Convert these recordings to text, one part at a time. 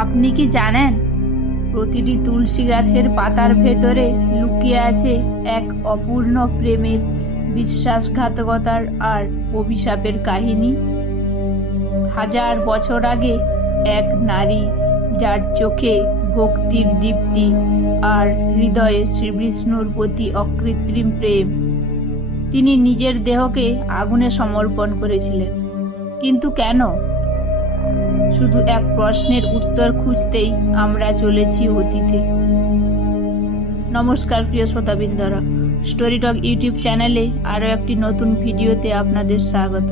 আপনি কি জানেন? প্রতিটি তুলসী গাছের পাতার ভেতরে লুকিয়ে আছে এক অপূর্ণ প্রেমের বিশ্বাসঘাতকতার আর অভিশাপের কাহিনী। হাজার বছর আগে এক নারী যার চোখে ভক্তির দীপ্তি আর হৃদয়ে শ্রীবিষ্ণুর প্রতি অকৃত্রিম প্রেম, তিনি নিজের দেহকে আগুনে সমর্পণ করেছিলেন। কিন্তু কেন? শুধু এক প্রশ্নের উত্তর খুঁজতেই আমরা চলেছি অতীতে। নমস্কার, প্রিয় শ্রোতাবৃন্দরা। স্টোরি টক ইউটিউব চ্যানেলে আরও একটি নতুন ভিডিওতে আপনাদের স্বাগত।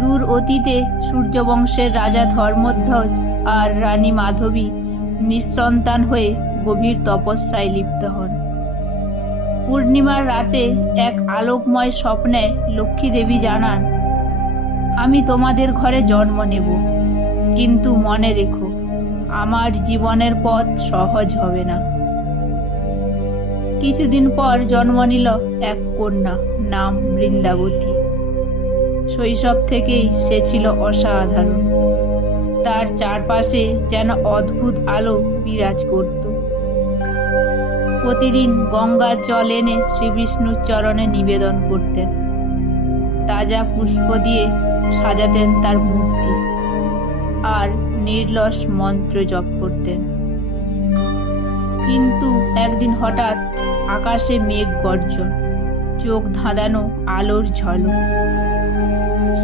দূর অতীতে সূর্যবংশের রাজা ধর্মধ্বজ আর রানী মাধবী নিঃসন্তান হয়ে গভীর তপস্যায় লিপ্ত হন। পূর্ণিমার রাতে এক আলোকময় স্বপ্নে লক্ষ্মী দেবী জানান আমি তোমাদের ঘরে জন্ম নেব। কিন্তু মনে রেখো, আমার জীবনের পথ সহজ হবে না। কিছুদিন পর জন্ম নিল এক কন্যা, নাম বৃন্দাবতী। শৈশব থেকেই সে ছিল অসাধারণ। তার চারপাশে যেন অদ্ভুত আলো বিরাজ করত। প্রতিদিন গঙ্গার জল এনে শ্রীবিষ্ণুর চরণে নিবেদন করতেন। তাজা পুষ্প দিয়ে সাজাতেন তার মূর্তি আর নির্লস মন্ত্র জপ করতেন। কিন্তু একদিন হঠাৎ আকাশে মেঘ গর্জন, চোখ ধাঁধানো আলোর ঝলক।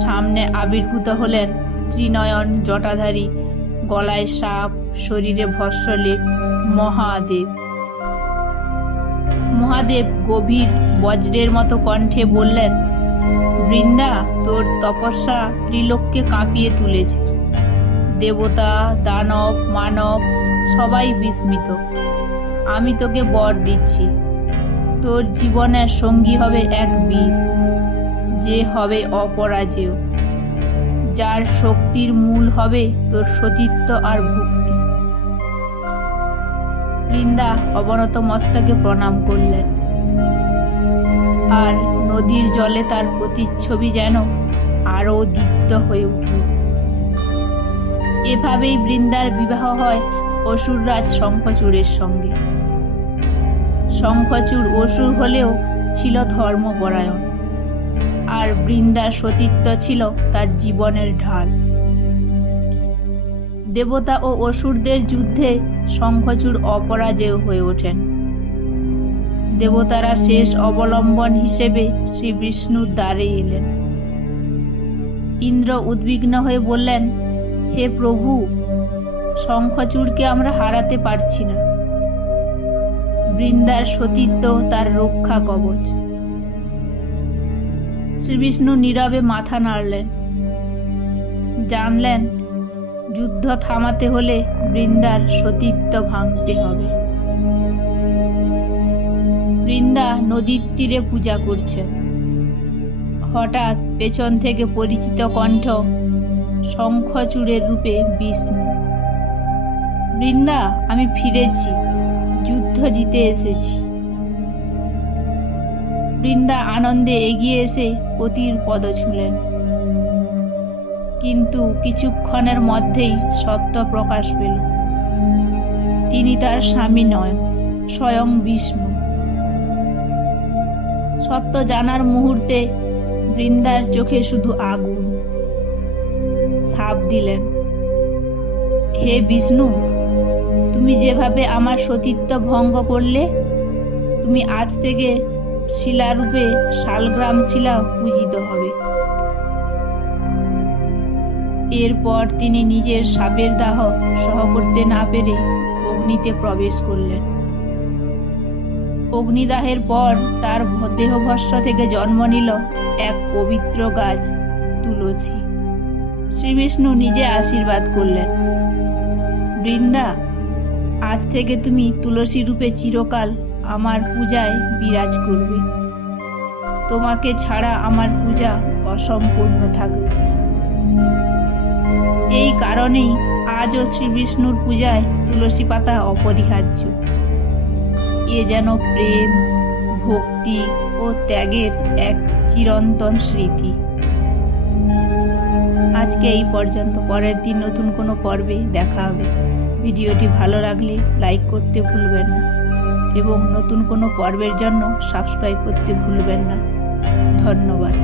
সামনে আবির্ভূত হলেন ত্রিনয়ন জটাধারী, গলায় সাপ, শরীরে ভস্যলেপ মহাদেব। মহাদেব গভীর বজ্রের মতো কণ্ঠে বললেন বৃন্দা, তোর তপস্যা ত্রিলোককে কাঁপিয়ে তুলেছে। দেবতা, দানব, মানব সবাই বিস্মিত। আমি তোকে বর দিচ্ছি। তোর জীবনের সঙ্গী হবে এক বীর, যে হবে অপরাজেয়। যার শক্তির মূল হবে তোর সতীত্ব আর ভক্তি। বৃন্দা অবনত মস্তকে প্রণাম করলেন। আর নদীর জলে তার প্রতিচ্ছবি যেন আরও দীপ্ত হয়ে উঠল। এভাবেই বৃন্দার বিবাহ হয় অসুররাজ শঙ্খচূড়ের সঙ্গে। শঙ্খচূড় অসুর হলেও ছিল ধর্মপরায়ণ, আর বৃন্দার সতীত্ব ছিল তার জীবনের ঢাল। দেবতা ও অসুরদের যুদ্ধে শঙ্খচূড় অপরাজেয় হয়ে ওঠেন। দেবতারা শেষ অবলম্বন হিসেবে শ্রী বিষ্ণুর দ্বারে এলেন ইন্দ্র উদ্বিগ্ন হয়ে বললেন, হে প্রভু, শঙ্খচূড়কে আমরা হারাতে পারছি না। বৃন্দার সতীত্ব তার রক্ষা কবচ। শ্রীবিষ্ণু নীরবে মাথা নাড়লেন। জানলেন, যুদ্ধ থামাতে হলে বৃন্দার সতীত্ব ভাঙতে হবে। বৃন্দা নদীর তীরে পূজা করছেন হঠাৎ পেছন থেকে পরিচিত কণ্ঠ শঙ্খচূড়ের রূপে বিষ্ণু। বৃন্দা, আমি ফিরেছি, যুদ্ধ জিতে এসেছি। বৃন্দা আনন্দে এগিয়ে এসে পতির পদ ছুলেন। কিন্তু কিছুক্ষণের মধ্যেই সত্য প্রকাশ পেল। তিনি তার স্বামী নয়, স্বয়ং বিষ্ণু। সত্য জানার মুহূর্তে বৃন্দার চোখে শুধু আগুন। সাপ দিলেন, হে বিষ্ণু, তুমি যেভাবে আমার সতীত্ব ভঙ্গ করলে, তুমি আজ থেকে শিলারূপে শালগ্রাম শিলা পূজিত হবে। এরপর তিনি নিজের সাপের দাহ সহ করতে না পেরে অগ্নিতে প্রবেশ করলেন। অগ্নিদাহের পর তার দেহভস্য থেকে জন্ম নিল এক পবিত্র গাছ, তুলসী। শ্রীবিষ্ণু নিজে আশীর্বাদ করলেন। বৃন্দা, আজ থেকে তুমি তুলসী রূপে চিরকাল আমার পূজায় বিরাজ করবে। তোমাকে ছাড়া আমার পূজা অসম্পূর্ণ থাকবে। এই কারণেই আজও শ্রীবিষ্ণুর পূজায় তুলসী পাতা অপরিহার্য। এ যেন প্রেম, ভক্তি ও ত্যাগের এক চিরন্তন স্মৃতি। আজকে এই পর্যন্ত, পরের দিন নতুন কোনো পর্বে দেখা হবে। ভিডিওটি ভালো লাগলে লাইক করতে ভুলবেন না এবং নতুন কোনো পর্বের জন্য সাবস্ক্রাইব করতে ভুলবেন না। ধন্যবাদ।